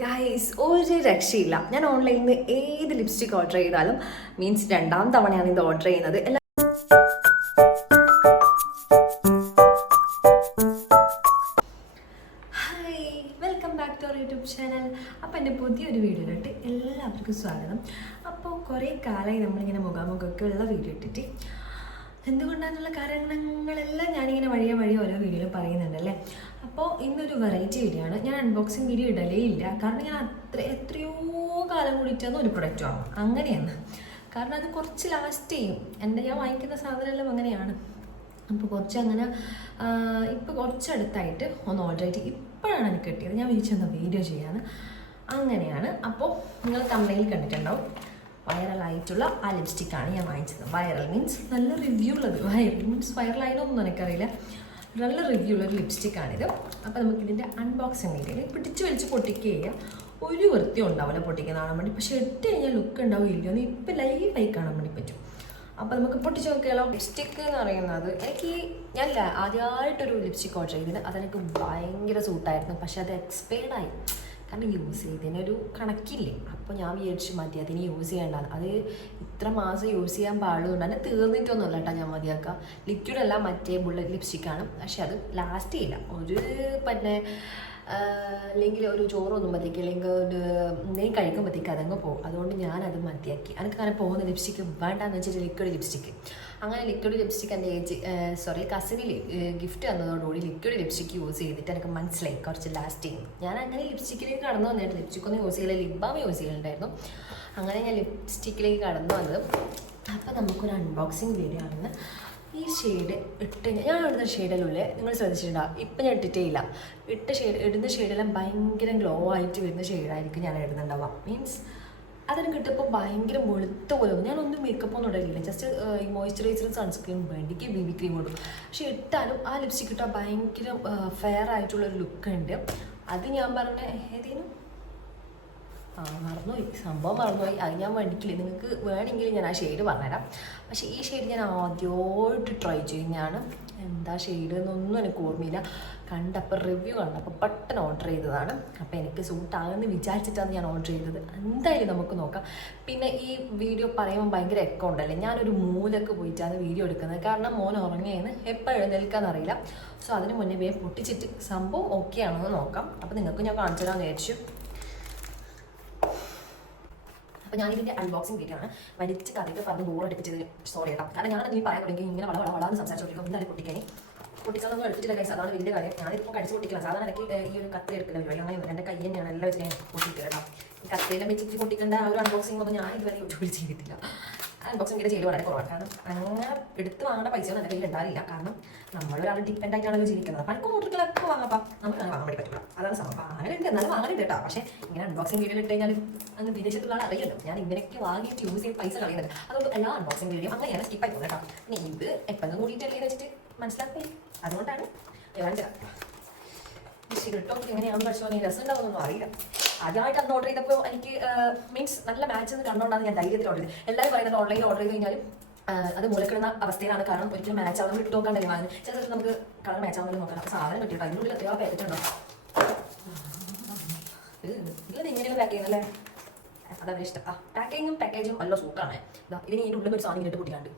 Guys ഒരു രക്ഷയില്ല. ഞാൻ ഓൺലൈനിൽ നിന്ന് ഏത് ലിപ്സ്റ്റിക് ഓർഡർ ചെയ്താലും മീൻസ് രണ്ടാം തവണയാണ് ഇത് ഓർഡർ ചെയ്യുന്നത്. Hi, welcome back to our YouTube channel. അപ്പോൾ എൻ്റെ പുതിയൊരു വീഡിയോയിലോട്ട് എല്ലാവർക്കും സ്വാഗതം. അപ്പോൾ കുറേ കാലമായി നമ്മളിങ്ങനെ മുഖാമുഖമൊക്കെ ഉള്ള വീഡിയോ ഇട്ടിട്ട് എന്തുകൊണ്ടാണെന്നുള്ള കാരണങ്ങളെല്ലാം ഞാനിങ്ങനെ വഴിയെ ഓരോ വീഡിയോയിൽ പറയുന്നുണ്ടല്ലേ. അപ്പോൾ ഇന്നൊരു വെറൈറ്റി വീഡിയോ ആണ്. ഞാൻ അൺബോക്സിങ് വീഡിയോ ഇടലേ ഇല്ല, കാരണം ഞാൻ എത്രയോ കാലം കൂടിയിട്ടാണ് ഒരു പ്രൊഡക്റ്റ് വാങ്ങും. അങ്ങനെയാണ്, കാരണം അത് കുറച്ച് ലാസ്റ്റ് ചെയ്യും. ഞാൻ വാങ്ങിക്കുന്ന സാധനമെല്ലാം അങ്ങനെയാണ്. അപ്പോൾ കുറച്ചങ്ങനെ ഇപ്പോൾ കുറച്ചടുത്തായിട്ട് ഒന്ന് ഓർഡർ ആയിട്ട് ഇപ്പോഴാണ് എനിക്ക് കിട്ടിയത്. ഞാൻ വിളിച്ചെന്ന വീഡിയോ ചെയ്യാൻ അങ്ങനെയാണ്. അപ്പോൾ നിങ്ങൾ തമിഴിൽ കണ്ടിട്ടുണ്ടാവും, വൈറലായിട്ടുള്ള ആ ലിപ്സ്റ്റിക്കാണ് ഞാൻ വാങ്ങിച്ചത്. വൈറൽ മീൻസ് നല്ല റിവ്യൂ ഉള്ളത്. വൈറൽ മീൻസ് വൈറലായതൊന്നും എനിക്കറിയില്ല, നല്ല റിവ്യൂ ഉള്ളൊരു ലിപ്സ്റ്റിക്കാണിത്. അപ്പോൾ നമുക്കിതിൻ്റെ അൺബോക്സിങ് വീഡിയോ പിടിച്ച് വലിച്ച് പൊട്ടിക്കുക. ഒരു വൃത്തിയും ഉണ്ടാവില്ല പൊട്ടിക്കുന്ന കാണാൻ വേണ്ടി, പക്ഷേ ഇട്ട് കഴിഞ്ഞാൽ ലുക്ക് ഉണ്ടാവും ഇല്ലയോ എന്ന് ഇപ്പം ലൈവായി കാണാൻ വേണ്ടി പറ്റും. അപ്പോൾ നമുക്ക് പൊട്ടിച്ച് നോക്കിയാലോ. ലിപ്സ്റ്റിക്ക് എന്ന് പറയുന്നത് ഞാൻ ആദ്യമായിട്ടൊരു ലിപ്സ്റ്റിക് ഓർഡർ ചെയ്തത് അതെനിക്ക് ഭയങ്കര സൂട്ടായിരുന്നു. പക്ഷെ അത് എക്സ്പയർഡായി, കാരണം യൂസ് ചെയ്തതിനൊരു കണക്കില്ലേ. അപ്പോൾ ഞാൻ വിചാരിച്ചു മതി അതിന് യൂസ് ചെയ്യേണ്ടതാണ്. അത് ഇത്ര മാസം യൂസ് ചെയ്യാൻ പാടുള്ളൂ. തന്നെ തീർന്നിട്ടൊന്നുമല്ല കേട്ടോ ഞാൻ മതിയാക്കുക. ലിക്വിഡ് അല്ല, മറ്റേ ബുള്ളറ്റ് ലിപ്സ്റ്റിക്കാണ്. പക്ഷെ അത് ലാസ്റ്റ് ചെയ്യില്ല. പിന്നെ അല്ലെങ്കിൽ ഒരു ചോറൊന്നുമ്പോഴത്തേക്ക് അല്ലെങ്കിൽ ഒരു എന്തെങ്കിലും കഴിക്കുമ്പോഴത്തേക്ക് അതങ്ങ് പോകും. അതുകൊണ്ട് ഞാനത് മതിയാക്കി. എനിക്ക് അങ്ങനെ പോകുന്ന ലിപ്സ്റ്റിക്ക് വേണ്ടാന്ന് വെച്ചിട്ട് ലിക്വിഡ് ലിപ്സ്റ്റിക്ക്. അങ്ങനെ ലിക്വിഡ് ലിപ്സ്റ്റിക്ക് എൻ്റെ കസിന് ഗിഫ്റ്റ് തന്നതോടുകൂടി ലിക്വിഡ് ലിപ്സ്റ്റിക്ക് യൂസ് ചെയ്തിട്ട് എനിക്ക് മനസ്സിലായി കുറച്ച് ലാസ്റ്റ് ചെയ്യും. ഞാൻ അങ്ങനെ ലിപ്സ്റ്റിക്കിലേക്ക് കടന്നു വന്നിട്ട് ലിപ്സ്റ്റിക്കൊന്നും യൂസ് ചെയ്യില്ല, ലിപ് ബാം യൂസ് ചെയ്യുന്നുണ്ടായിരുന്നു. അങ്ങനെ ഞാൻ ലിപ്സ്റ്റിക്കിലേക്ക് കടന്നു വന്നത്. അപ്പോൾ നമുക്കൊരു അൺബോക്സിങ് വീഡിയോ ആണെന്ന്. ഈ ഷെയ്ഡ് ഞാൻ ഇടുന്ന ഷെയ്ഡിലുള്ളിൽ നിങ്ങൾ ശ്രദ്ധിച്ചിട്ടുണ്ടാവും, ഇപ്പം ഞാൻ ഇട്ടിട്ടേ ഇല്ല. ഇടുന്ന ഷെയ്ഡെല്ലാം ഭയങ്കര ഗ്ലോ ആയിട്ട് വരുന്ന ഷെയ്ഡായിരിക്കും ഞാൻ ഇടുന്നുണ്ടാവുക. മീൻസ് അതിന് കിട്ടുമ്പോൾ ഭയങ്കര വെളുത്ത പോലെ. ഞാനൊന്നും മേക്കപ്പ് ഒന്നും ഇടലില്ല, ജസ്റ്റ് ഈ മോയ്സ്ചറൈസറും സൺസ്ക്രീനും വേണ്ടിക്ക് BB ക്രീം ഇടും. പക്ഷെ ഇട്ടാലും ആ ലിപ്സ്റ്റിക് ഇട്ടാൽ ഭയങ്കര ഫെയർ ആയിട്ടുള്ളൊരു ലുക്ക് ഉണ്ട്. അത് ഞാൻ പറഞ്ഞ ഏതേനും മറന്നുപോയി, സംഭവം മറന്നുപോയി. അത് ഞാൻ വേണ്ടിയിട്ടില്ല. നിങ്ങൾക്ക് വേണമെങ്കിൽ ഞാൻ ആ ഷെയ്ഡ് പറഞ്ഞുതരാം. പക്ഷേ ഈ ഷെയ്ഡ് ഞാൻ ആദ്യമായിട്ട് ട്രൈ ചെയ്യുന്നതാണ്. എന്താ ഷെയ്ഡ് എന്നൊന്നും എനിക്ക് ഓർമ്മയില്ല. കണ്ടപ്പോൾ റിവ്യൂ കണ്ടപ്പോൾ പെട്ടെന്ന് ഓർഡർ ചെയ്തതാണ്. അപ്പോൾ എനിക്ക് സൂട്ടാകുമെന്ന് വിചാരിച്ചിട്ടാണ് ഞാൻ ഓർഡർ ചെയ്തത്. എന്തായാലും നമുക്ക് നോക്കാം. പിന്നെ ഈ വീഡിയോ പറയുമ്പോൾ ഭയങ്കര എക്കൗണ്ട് അല്ലേ, ഞാനൊരു മൂലക്ക് പോയിട്ടാണ് വീഡിയോ എടുക്കുന്നത്. കാരണം മോൻ ഉറങ്ങിയെന്ന് എപ്പോൾ എഴുന്നേൽക്കാന്നറിയില്ല. സോ അതിന് മുന്നേ വേഗം പൊട്ടിച്ചിട്ട് സംഭവം ഓക്കെ ആണെന്ന് നോക്കാം. അപ്പോൾ നിങ്ങൾക്ക് ഞാൻ കാണിച്ചു തരാമെന്ന് വിചാരിച്ചു. അപ്പോൾ ഞാനിതിൻ്റെ അൺബോക്സിങ് വീഡിയോ ആണ്. വലിച്ച് കറിയിട്ട് പറഞ്ഞ് ബോറടിപ്പിച്ചത് സോറി കേട്ടോ. കാരണം ഞാൻ നീ പറയാൻ തുടങ്ങി ഇങ്ങനെ വളർന്ന് സംസാരിച്ചോണ്ടിരിക്കും. എന്തായാലും പൊട്ടിക്കാനേ പൊട്ടിച്ചാലൊന്നും എടുത്തിട്ടില്ല ഗൈസ്, അതാണ് വലിയ കാര്യം. ഞാനിപ്പോൾ കടിച്ച് പൊട്ടിക്കണം. സാധാരണ എനിക്ക് ഈ ഒരു കത്തി എടുക്കുന്ന പരിപാടി അങ്ങനെ എൻ്റെ കൈ തന്നെയാണ് എല്ലാം വെച്ച് ഞാൻ പൊട്ടിക്കുക കേട്ടോ. ഈ കത്തിയെല്ലാം വെച്ചിട്ട് പൊട്ടിക്കേണ്ട ആ ഒരു അൺബോക്സിംഗ് ഒന്നും ഞാൻ ഇതുവരെ യൂട്യൂബിൽ ചെയ്തിട്ടില്ല. അൺബോക്സിംഗ് വീഡിയോ ചെയ്ത് വളരെ കുറവാണ്. കാരണം അങ്ങനെ എടുത്ത് വാങ്ങേണ്ട പൈസയൊന്നും എൻ്റെ കയ്യിൽ ഉണ്ടാവില്ല. കാരണം നമ്മളൊരാൾ ഡിപ്പെൻഡ് ആയിട്ടാണല്ലോ ജീവിക്കുന്നത്. പണിക്ക് മോട്ടറുകളൊക്കെ വാങ്ങാം, നമുക്ക് അങ്ങനെ വാങ്ങാൻ വേണ്ടി പറ്റില്ല. അതാണ് സംഭവം. വാങ്ങലുണ്ട്, എന്നാലും വാങ്ങലുണ്ട് കേട്ടോ. പക്ഷേ ഇങ്ങനെ അൺബോക്സിംഗ് വീഡിയോ ഇട്ട് കഴിഞ്ഞാൽ അന്ന് വിദേശത്തുള്ള ആൾ അറിയല്ലോ ഞാൻ ഇങ്ങനെയൊക്കെ വാങ്ങിയിട്ട് യൂസ് ചെയ്ത് പൈസ കളയുന്നത്. അതുകൊണ്ട് എല്ലാ അൺബോക്സിംഗ് വീഡിയോ അങ്ങനെയാണ് സ്കിപ്പായി പോകുന്നത് കേട്ടോ. ഇനി ഇത് എപ്പോഴും കൂടിയിട്ടല്ലേ വെച്ചിട്ട് മനസ്സിലാക്കി, അതുകൊണ്ടാണ് കിട്ടോ എങ്ങനെയാണെന്ന് പഠിച്ചോ. രസം ഉണ്ടാവുന്നൊന്നും അറിയില്ല. ആദ്യമായിട്ട് അന്ന് ഓർഡർ ചെയ്തപ്പോൾ എനിക്ക് മീൻസ് നല്ല മാച്ച് എന്ന് കണ്ടുകൊണ്ടാണ് ഞാൻ ധൈര്യത്തിൽ ഓർഡർ ചെയ്തത്. എല്ലാവരും പറയുന്നത് ഓൺലൈനിൽ ഓർഡർ ചെയ്ത് കഴിഞ്ഞാലും അത് മൂലക്കിടുന്ന അവസ്ഥയിലാണ്. കാരണം ഒരിക്കലും മാച്ച് ആവുന്ന ഇട്ട് നോക്കാണ്ടല്ലേ വാങ്ങുന്നത്. ചില സ്ഥലത്ത് നമുക്ക് കളർ മാച്ച് ആവുന്നത് നോക്കാം. അപ്പോൾ സാധനം കിട്ടിയിട്ടോ. അതിനുള്ളിൽ എത്രയോ പാക്കറ്റ് ഉണ്ടോ. ഇതിൽ ഇങ്ങനെയാണ് പാക്ക് ചെയ്യുന്നല്ലേ, അതാണ് ഇഷ്ടം. പാക്കിങ്ങും പാക്കേജും നല്ല സൂപ്പറാണ്. ഇതിന് ഈ ഉള്ളിൽ ഒരു സാധനം ഇട്ട് കൂട്ടിക്കാണ്ട്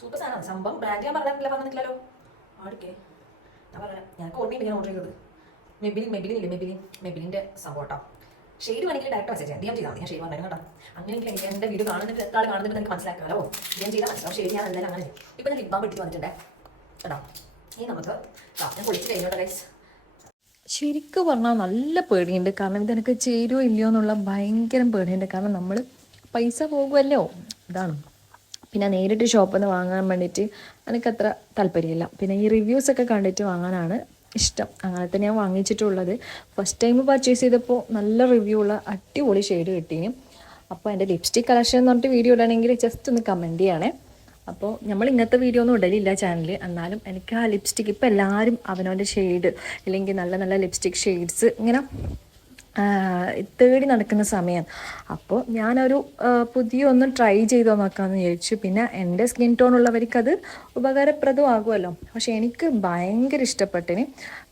സൂപ്പർ സാധനമാണ്. സംഭവം ബ്രാൻഡ് ഞാൻ പറഞ്ഞിട്ടില്ലല്ലോ. ആടൊക്കെ ഞാൻ പറയാം, ഞങ്ങൾക്ക് ഓർമ്മയുണ്ട് ഞാൻ ഓർഡർ ചെയ്തത് മെബിലിൻ്റെ സംഭവം കേട്ടോ. ഷെയ്ഡ് വേണമെങ്കിൽ ഡയറക്റ്റ് മെസ്സേജ് ചെയ്യാം, DM ചെയ്താൽ മതി. ഞാൻ ഷെയ്ഡ് പറഞ്ഞു കേട്ടോ. അങ്ങനെയെങ്കിൽ എനിക്ക് എൻ്റെ വീഡിയോ കാണുന്നിട്ട് എത്ര ആൾ കാണുന്നിട്ട് എനിക്ക് മനസ്സിലാക്കാമല്ലോ. DM ചെയ്താൽ മനസ്സിലാവും. ഷെയ്ഡ് ഞാൻ എന്തായാലും അങ്ങനെ ചെയ്യും. ഇപ്പം ഞാൻ ലിപ് ബാം ഇട്ടിട്ട് വന്നിട്ടുണ്ടേ കേട്ടോ. ഇനി നമുക്ക് ഞാൻ പൊളിച്ച് കഴിഞ്ഞോട്ടെ ഗൈസ്. ശരിക്കും പറഞ്ഞാൽ നല്ല പേടിയുണ്ട്. കാരണം ഇതെനിക്ക് ചേരുമോ ഇല്ലയോ എന്നുള്ള ഭയങ്കര പേടിയുണ്ട്. കാരണം നമ്മൾ പൈസ പോകുമല്ലോ, ഇതാണ്. പിന്നെ നേരിട്ട് ഷോപ്പിൽ നിന്ന് വാങ്ങാൻ വേണ്ടിയിട്ട് എനിക്കത്ര താല്പര്യമില്ല. പിന്നെ ഈ റിവ്യൂസൊക്കെ കണ്ടിട്ട് വാങ്ങാനാണ് ഇഷ്ടം. അങ്ങനത്തെ ഞാൻ വാങ്ങിച്ചിട്ടുള്ളത്. ഫസ്റ്റ് ടൈം പർച്ചേസ് ചെയ്തപ്പോൾ നല്ല റിവ്യൂ ഉള്ള അടിപൊളി ഷെയ്ഡ് കിട്ടീന്. അപ്പോൾ എൻ്റെ ലിപ്സ്റ്റിക് കളക്ഷൻ എന്ന് പറഞ്ഞിട്ട് വീഡിയോ ഇടണമെങ്കിൽ ജസ്റ്റ് ഒന്ന് കമൻറ്റ് ചെയ്യണേ. അപ്പോൾ നമ്മൾ ഇങ്ങനത്തെ വീഡിയോ ഒന്നും ഇടലില്ല ചാനലിൽ. എന്നാലും എനിക്ക് ആ ലിപ്സ്റ്റിക് ഇപ്പോൾ എല്ലാവരും അവനവൻ്റെ ഷെയ്ഡ് അല്ലെങ്കിൽ നല്ല നല്ല ലിപ്സ്റ്റിക് ഷെയ്ഡ്സ് ഇങ്ങനെ തേടി നടക്കുന്ന സമയം. അപ്പോൾ ഞാനൊരു പുതിയൊന്ന് ട്രൈ ചെയ്തോ നോക്കാമെന്ന് വിചാരിച്ചു. പിന്നെ എൻ്റെ സ്കിൻ ടോൺ ഉള്ളവർക്കത് ഉപകാരപ്രദമാകുമല്ലോ. പക്ഷെ എനിക്ക് ഭയങ്കര ഇഷ്ടപ്പെട്ടിന്.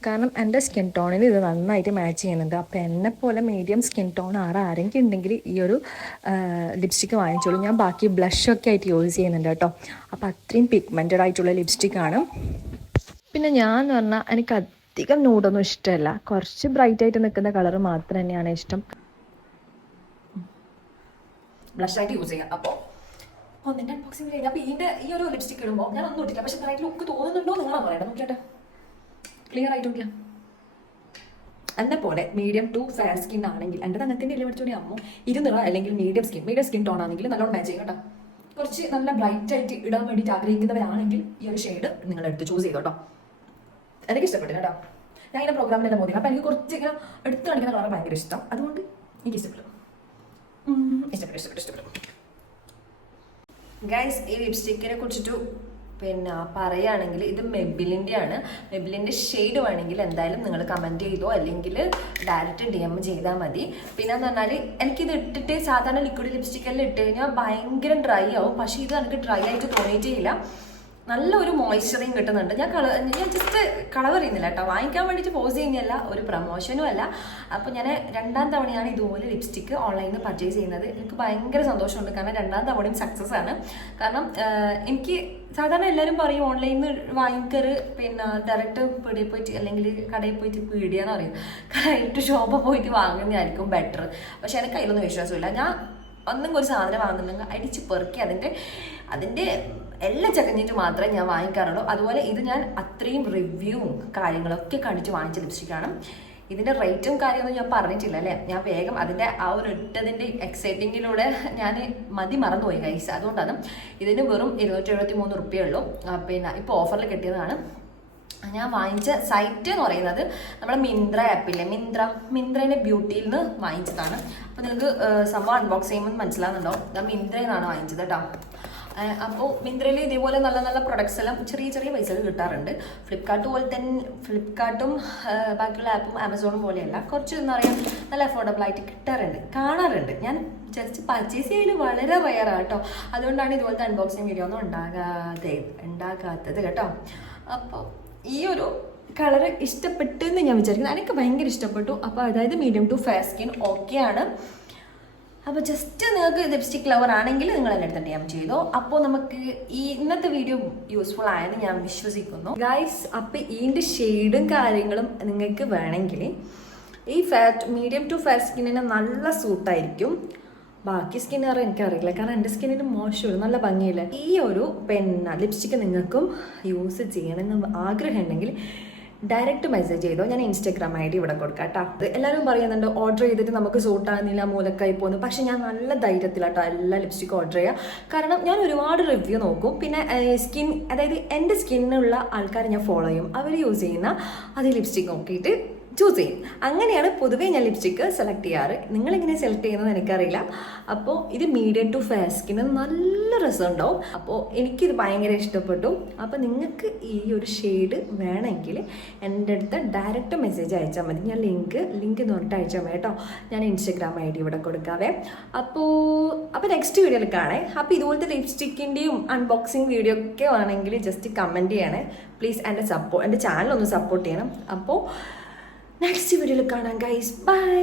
കാരണം എൻ്റെ സ്കിൻ ടോണിൽ ഇത് നന്നായിട്ട് മാച്ച് ചെയ്യുന്നുണ്ട്. അപ്പോൾ എന്നെപ്പോലെ മീഡിയം സ്കിൻ ടോൺ ആരെങ്കിലും ഉണ്ടെങ്കിൽ ഈ ഒരു ലിപ്സ്റ്റിക്ക് വാങ്ങിച്ചോളൂ. ഞാൻ ബാക്കി ബ്ലഷൊക്കെ ആയിട്ട് യൂസ് ചെയ്യുന്നുണ്ട് കേട്ടോ. അപ്പോൾ അത്രയും പിഗ്മെൻറ്റഡ് ആയിട്ടുള്ള ലിപ്സ്റ്റിക്കാണ്. പിന്നെ ഞാൻ എന്ന് പറഞ്ഞാൽ എനിക്ക് അധികം ന്യൂഡൊന്നും ഇഷ്ടമല്ല. കുറച്ച് ബ്രൈറ്റ് ആയിട്ട് നിൽക്കുന്ന കളർ മാത്രം തന്നെയാണ് ഇഷ്ടം. ബ്ലഷായിട്ട് യൂസ് ചെയ്യാം. അപ്പോൾ ഒന്നിൻ്റെ അൺബോക്സിങ് കഴിഞ്ഞാൽ അപ്പോൾ ഇതിൻ്റെ ഈ ഒരു ലിപ്സ്റ്റിക് ഇടുമ്പോൾ ഞാൻ ഒന്നും ഇട്ടില്ല. പക്ഷേ ബ്രൈറ്റ് ലുക്ക് തോന്നുന്നുണ്ടോ നിങ്ങളാണ് പറയട്ടെ. നോക്കിയാട്ടെ, ക്ലിയർ ആയിട്ട് നോക്കിയാൽ എന്നെ പോലെ മീഡിയം ടു ഫെയർ സ്കിൻ ആണെങ്കിൽ എൻ്റെ തങ്ങത്തിൻ്റെ ഇല്ല പഠിച്ചോടി അമ്മ ഇരുനിറ അല്ലെങ്കിൽ മീഡിയം സ്കിൻ ടോൺ ആണെങ്കിൽ നല്ലോണം മാച്ച് ചെയ്യും കേട്ടോ. കുറച്ച് നല്ല ബ്രൈറ്റ് ആയിട്ട് ഇടാൻ വേണ്ടിയിട്ട് ആഗ്രഹിക്കുന്നവരാണെങ്കിൽ ഈ ഒരു ഷെയ്ഡ് നിങ്ങളെടുത്ത് ചൂസ് ചെയ്തോ കേട്ടോ. എനിക്ക് ഇഷ്ടപ്പെട്ടു കേട്ടോ. ഞാൻ ഇങ്ങനെ പ്രോഗ്രാമിലെല്ലാം പോയി. അപ്പം എനിക്ക് കുറച്ച് ഇങ്ങനെ എടുത്ത് കാണിക്കുന്ന കളർ ഭയങ്കര ഇഷ്ടം. അതുകൊണ്ട് എനിക്ക് ഇഷ്ടപ്പെട്ടു. ഗൈസ്, ഈ ലിപ്സ്റ്റിക്കിനെ കുറിച്ചിട്ട് പിന്നെ പറയുകയാണെങ്കിൽ ഇത് മെബിലിൻ്റെ ആണ്. മെബിലിൻ്റെ ഷെയ്ഡ് വേണമെങ്കിൽ എന്തായാലും നിങ്ങൾ കമൻറ്റ് ചെയ്തോ അല്ലെങ്കിൽ ഡയറക്റ്റ് DM ചെയ്താൽ മതി. പിന്നെന്ന് പറഞ്ഞാൽ എനിക്കിത് ഇട്ടിട്ട് സാധാരണ ലിക്വിഡ് ലിപ്സ്റ്റിക്കെല്ലാം ഇട്ട് കഴിഞ്ഞാൽ ഭയങ്കര ഡ്രൈ ആവും. പക്ഷേ ഇത് എനിക്ക് ഡ്രൈ ആയിട്ട് തോന്നിയിട്ടേയില്ല. നല്ലൊരു മോയ്സ്ചറിങ് കിട്ടുന്നുണ്ട്. ഞാൻ ജസ്റ്റ് കളർ പറയുന്നില്ല കേട്ടോ. വാങ്ങിക്കാൻ വേണ്ടിയിട്ട് പോസ് ചെയ്യുന്നില്ല, ഒരു പ്രൊമോഷനും അല്ല. അപ്പോൾ ഞാൻ 2ാം തവണയാണ് ഇതുപോലെ ലിപ്സ്റ്റിക്ക് ഓൺലൈനിൽ നിന്ന് പർച്ചേസ് ചെയ്യുന്നത്. എനിക്ക് ഭയങ്കര സന്തോഷമുണ്ട്. കാരണം 2ാം തവണയും സക്സസ് ആണ്. കാരണം എനിക്ക് സാധാരണ എല്ലാവരും പറയും ഓൺലൈനിൽ നിന്ന് വാങ്ങിക്കറ്, പിന്നെ ഡയറക്റ്റ് പീടിയിൽ പോയിട്ട് അല്ലെങ്കിൽ കടയിൽ പോയിട്ട് പീടിയാന്ന് പറയും. ഡയറക്റ്റ് ഷോപ്പിൽ പോയിട്ട് വാങ്ങുന്നതായിരിക്കും ബെറ്റർ. പക്ഷെ എനിക്ക് അതിലൊന്നും വിശ്വാസമില്ല. ഞാൻ ഒന്നും ഒരു സാധനം വാങ്ങുന്നുണ്ടെങ്കിൽ അടിച്ച് പെറുക്കി അതിൻ്റെ എല്ലാം ചകഞ്ഞിട്ട് മാത്രമേ ഞാൻ വാങ്ങിക്കാറുള്ളൂ. അതുപോലെ ഇത് ഞാൻ അത്രയും റിവ്യൂവും കാര്യങ്ങളൊക്കെ കണ്ടിട്ട് വാങ്ങിച്ച ലിപ്സ്റ്റിക്കാണ്. ഇതിൻ്റെ റേറ്റും കാര്യമൊന്നും ഞാൻ പറഞ്ഞിട്ടില്ല അല്ലേ. ഞാൻ വേഗം അതിൻ്റെ ആ ഒരു ഇട്ടതിൻ്റെ എക്സൈറ്റിങ്ങിലൂടെ ഞാൻ മറന്നുപോയി ഗൈസ്. അതുകൊണ്ടാണ് ഇതിന് വെറും 273 റുപ്യയുള്ളൂ. പിന്നെ ഇപ്പോൾ ഓഫറിൽ കിട്ടിയതാണ്. ഞാൻ വാങ്ങിച്ച സൈറ്റ് എന്ന് പറയുന്നത് നമ്മുടെ മിന്ത്ര ആപ്പില്ലേ, മിന്ത്രേൻ്റെ ബ്യൂട്ടിയിൽ നിന്ന് വാങ്ങിച്ചതാണ്. അപ്പോൾ നിങ്ങൾക്ക് സംഭവം അൺബോക്സ് ചെയ്യുമ്പോൾ മനസ്സിലാകുന്നുണ്ടോ. ഞാൻ മിന്ത്രയിൽ നിന്നാണ് വാങ്ങിച്ചത് കേട്ടോ. അപ്പോൾ മിന്ത്രയിൽ ഇതേപോലെ നല്ല നല്ല പ്രൊഡക്ട്സ് എല്ലാം ചെറിയ പൈസകൾ കിട്ടാറുണ്ട്. ഫ്ലിപ്കാർട്ടും ബാക്കിയുള്ള ആപ്പും ആമസോണും പോലെയല്ല, കുറച്ച് എന്താ പറയുക നല്ല അഫോർഡബിൾ ആയിട്ട് കാണാറുണ്ട്. ഞാൻ ജസ്റ്റ് പർച്ചേസ് ചെയ്യൽ വളരെ റെയറാണ് കേട്ടോ. അതുകൊണ്ടാണ് ഇതുപോലത്തെ അൺബോക്സിങ് വീഡിയോ ഒന്നും ഉണ്ടാകാത്തത് കേട്ടോ. അപ്പോൾ ഈ ഒരു കളർ ഇഷ്ടപ്പെട്ടു എന്ന് ഞാൻ വിചാരിക്കുന്നു. എനിക്ക് ഭയങ്കര ഇഷ്ടപ്പെട്ടു. അപ്പോൾ അതായത് മീഡിയം ടു ഫെയർ സ്കിൻ ഓക്കെയാണ്. അപ്പോൾ ജസ്റ്റ് നിങ്ങൾക്ക് ലിപ്സ്റ്റിക് ലവർ ആണെങ്കിൽ നിങ്ങൾ എൻ്റെ അടുത്ത് DM ചെയ്തോ. അപ്പോൾ നമുക്ക് ഈ ഇന്നത്തെ വീഡിയോ യൂസ്ഫുൾ ആയെന്ന് ഞാൻ വിശ്വസിക്കുന്നു ഗൈസ്. അപ്പോൾ ഇതിൻ്റെ ഷെയ്ഡും കാര്യങ്ങളും നിങ്ങൾക്ക് വേണമെങ്കിൽ ഈ മീഡിയം ടു ഫെയർ സ്കിന്നിന് നല്ല സൂട്ടായിരിക്കും. ബാക്കി സ്കിന്നർ എനിക്കറിയില്ല, കാരണം എൻ്റെ സ്കിന്നിന് മോശമില്ല, നല്ല ഭംഗിയില്ല. ഈ ഒരു ലിപ്സ്റ്റിക്ക് നിങ്ങൾക്കും യൂസ് ചെയ്യണമെന്ന് ആഗ്രഹം ഉണ്ടെങ്കിൽ ഡയറക്റ്റ് മെസ്സേജ് ചെയ്തോ. ഞാൻ Instagram ID ഇവിടെ കൊടുക്കാം കേട്ടോ. എല്ലാവരും പറയുന്നുണ്ട് ഓർഡർ ചെയ്തിട്ട് നമുക്ക് സൂട്ടാകുന്നില്ല, മൂലക്കായി പോകുന്നു. പക്ഷെ ഞാൻ നല്ല ധൈര്യത്തിലാട്ടോ എല്ലാ ലിപ്സ്റ്റിക്കും ഓർഡർ ചെയ്യുക. കാരണം ഞാൻ ഒരുപാട് റിവ്യൂ നോക്കും. പിന്നെ അതായത് എൻ്റെ സ്കിന്നിനുള്ള ആൾക്കാരെ ഞാൻ ഫോളോ ചെയ്യും. അവർ യൂസ് ചെയ്യുന്ന അതേ ലിപ്സ്റ്റിക് നോക്കിയിട്ട് ചൂസ് ചെയ്യും. അങ്ങനെയാണ് പൊതുവേ ഞാൻ ലിപ്സ്റ്റിക്ക് സെലക്ട് ചെയ്യാറ്. നിങ്ങളെങ്ങനെ സെലക്ട് ചെയ്യുന്നത് എനിക്കറിയില്ല. അപ്പോൾ ഇത് മീഡിയം ടു ഫെയർ സ്കിന് നല്ല രസമുണ്ടാവും. അപ്പോൾ എനിക്കിത് ഭയങ്കര ഇഷ്ടപ്പെട്ടു. അപ്പോൾ നിങ്ങൾക്ക് ഈ ഒരു ഷെയ്ഡ് വേണമെങ്കിൽ എൻ്റെ അടുത്ത് ഡയറക്റ്റ് മെസ്സേജ് അയച്ചാൽ മതി. ഞാൻ ലിങ്ക് നോട്ട് അയച്ചാൽ മതി കേട്ടോ. ഞാൻ Instagram ID ഇവിടെ കൊടുക്കാവേ. അപ്പോൾ നെക്സ്റ്റ് വീഡിയോയിൽ കാണേ. അപ്പോൾ ഇതുപോലത്തെ ലിപ്സ്റ്റിക്കിൻ്റെയും അൺബോക്സിങ് വീഡിയോ ഒക്കെ ആണെങ്കിൽ ജസ്റ്റ് കമൻറ്റ് ചെയ്യണേ പ്ലീസ്. എൻ്റെ ചാനൽ ഒന്ന് സപ്പോർട്ട് ചെയ്യണം. അപ്പോൾ നെക്സ്റ്റ് വീഡിയോയിൽ കാണാം ഗൈസ്. ബൈ.